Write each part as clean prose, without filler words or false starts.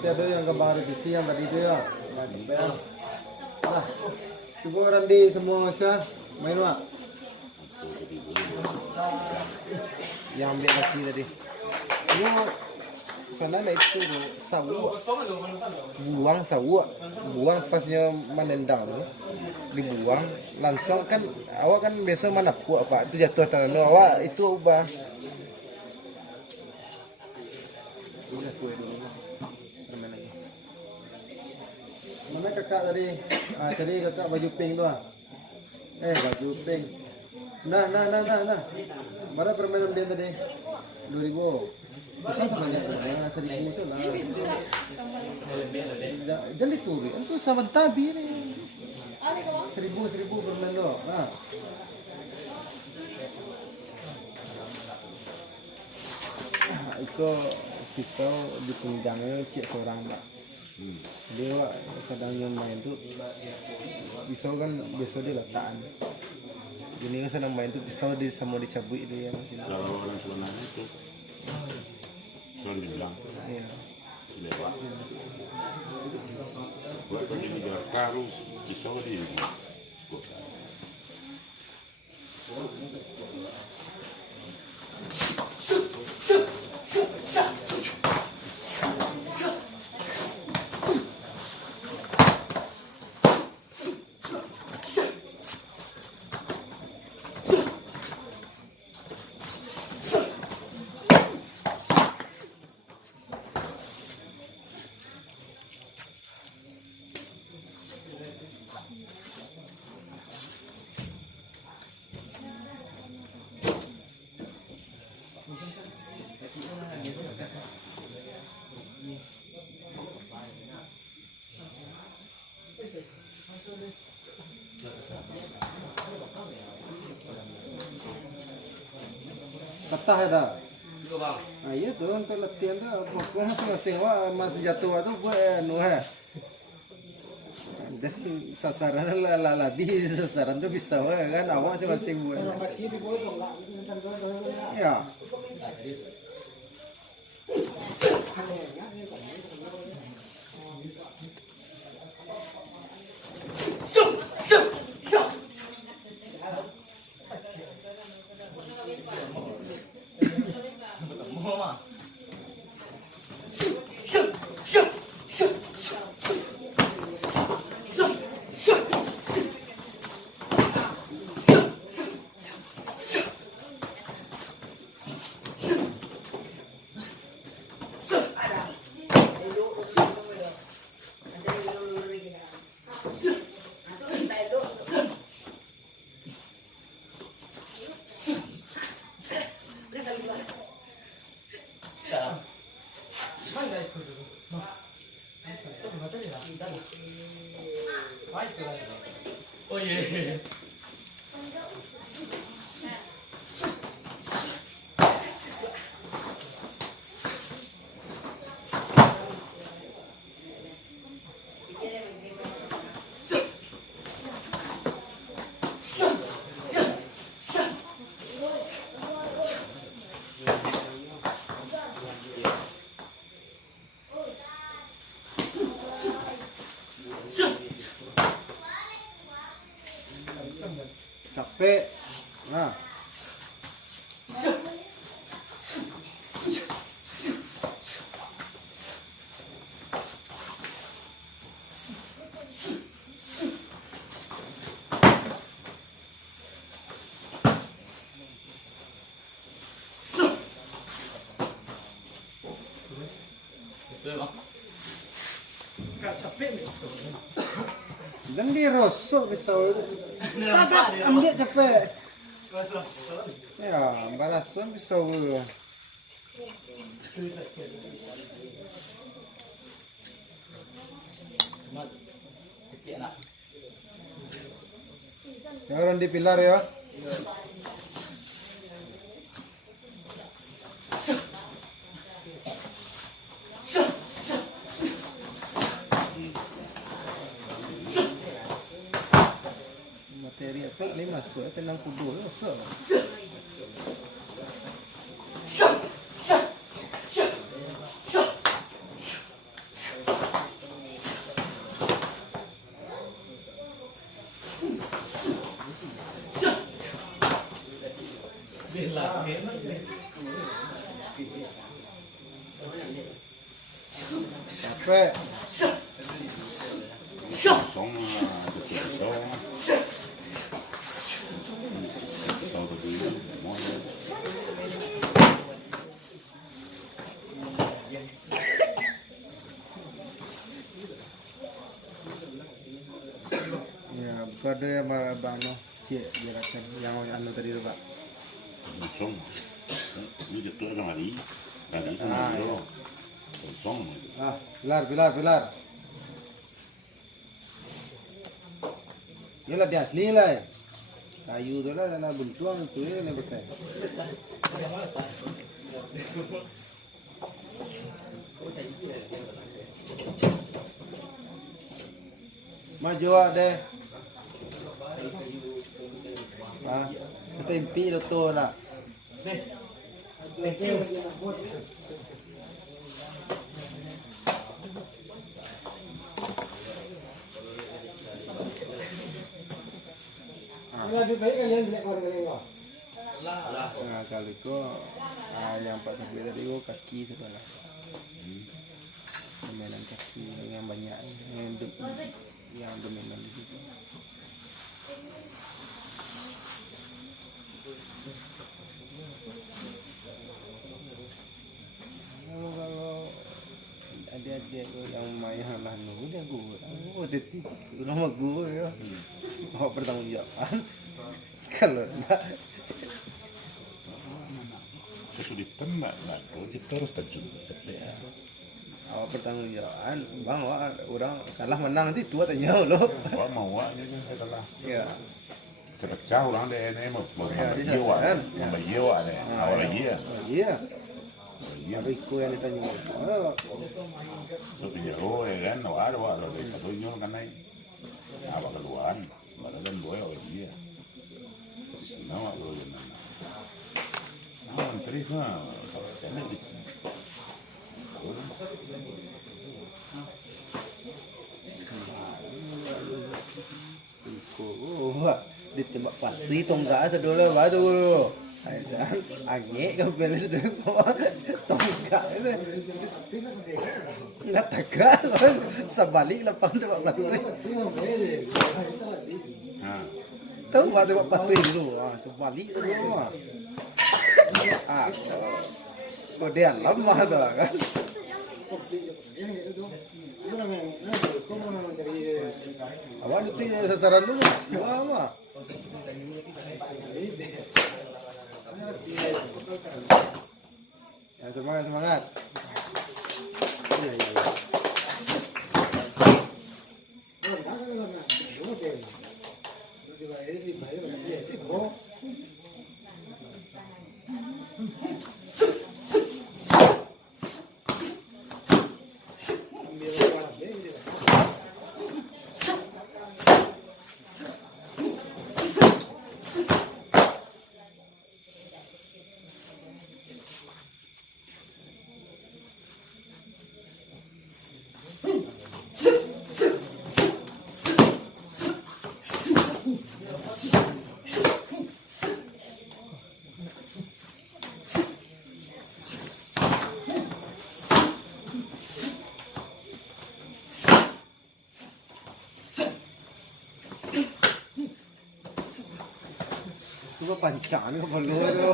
ada yang gambar revisi yang tadi itu ya. Nah, coba Randi semua saya main Wak. Yang ambil kaki tadi. Ini sana ada itu sawu. Buang sawu. Buang pasnya menendang tuh. Dibuang langsung kan awak kan biasa mana puak Pak itu jatuh tanah awak itu ubah. Udah kue dulu. Mana kakak tadi? Tadi kakak baju pink tu baju pink. Nah. Mana permainan dia tadi? 2000. Besar sama dia. 1000 tu lah. Jadi turi. Itu sama tabi ni. 1000 permain tu. Itu pisau di pinggangnya cik seorang Pak. Dia kadang yang main tuh pisau kan biasa dia letakkan. Ini kan sedang main tuh pisau di sama dicabut itu ya masih. Kalau orang sebenarnya itu selalu dibilang. Iya. Lewat. Buat tadi negara karu pisau di. Patah ada. Nah, iya tuh untuk latihan tuh pokoknya masing-masing masih jatuh tuh buat dan sasaran lebih sasaran tuh bisa kan awak masing-masing buat. Ya. Oh iya. Capek. Nah. Dan dirosok pisau itu. Tak ambil capek. Ya, balasan pisau. Ya orang di pilar ya. Materi apa? 5 tenang kudu. Capek. Kosong, kosong. Tahu betul, mau. Ya, pada yang bang no, cik jelasan yang anu tadi tu pak. Kosong. Ini jatuh kan hari. Hari itu kosong. Ah, pilar. Ini lah dia asli lah. Kayu tu lah, nak buntuang tu ya ni pakai. Maju awak deh. Ah, kita impi tu nak. Thank you. Lebih baik kalian tidak kalian kau. Nah, kali ko yang Pak Sapi tadi ko kaki sebelah. Permainan kaki yang banyak yang dominan di situ. Kalau ada yang main lah dia gua titik nama gua ya. Mau bertanggung jawaban. Kalau enggak Kesulitan nak kita terus terjun. awak bertanggung jawaban, bang orang kalah menang nanti tua tanya lo. Wah mau aja saya kalah. Ya. Terpecah orang deh ini mau Ya, jiwa, disasar. mau jiwa deh. Awal lagi ya. Iya. Tapi ku yang ditanya. So pinjau ya kan, wah deh katanya kan naik. Awak keluar, malah kan boy awal lagi ya. Nama lo jangan. Nah, terus mah kena di sini. Wah, ditembak patui tonggak sedolah baru. Angin kau beli sedolah tonggak itu. Nggak tegak, sebalik lepas tembak patui. Nah, Tahu nggak tembak patui dulu? Sebalik semua. Kau dia lemah tu kan? Awak itu sasaran dulu, lama. Ya, semangat. Ya. Coba pancan ke perlu tu.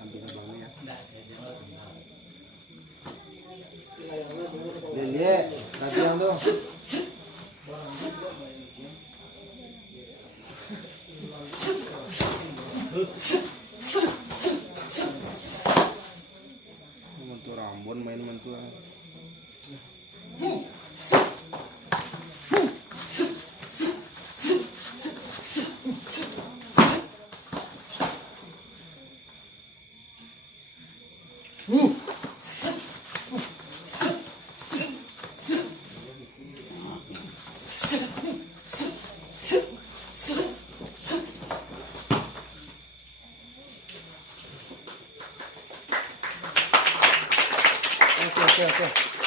Ambil abang ni ya. Lihat, nanti yang tu. Mentu rambut main mentu. Okey.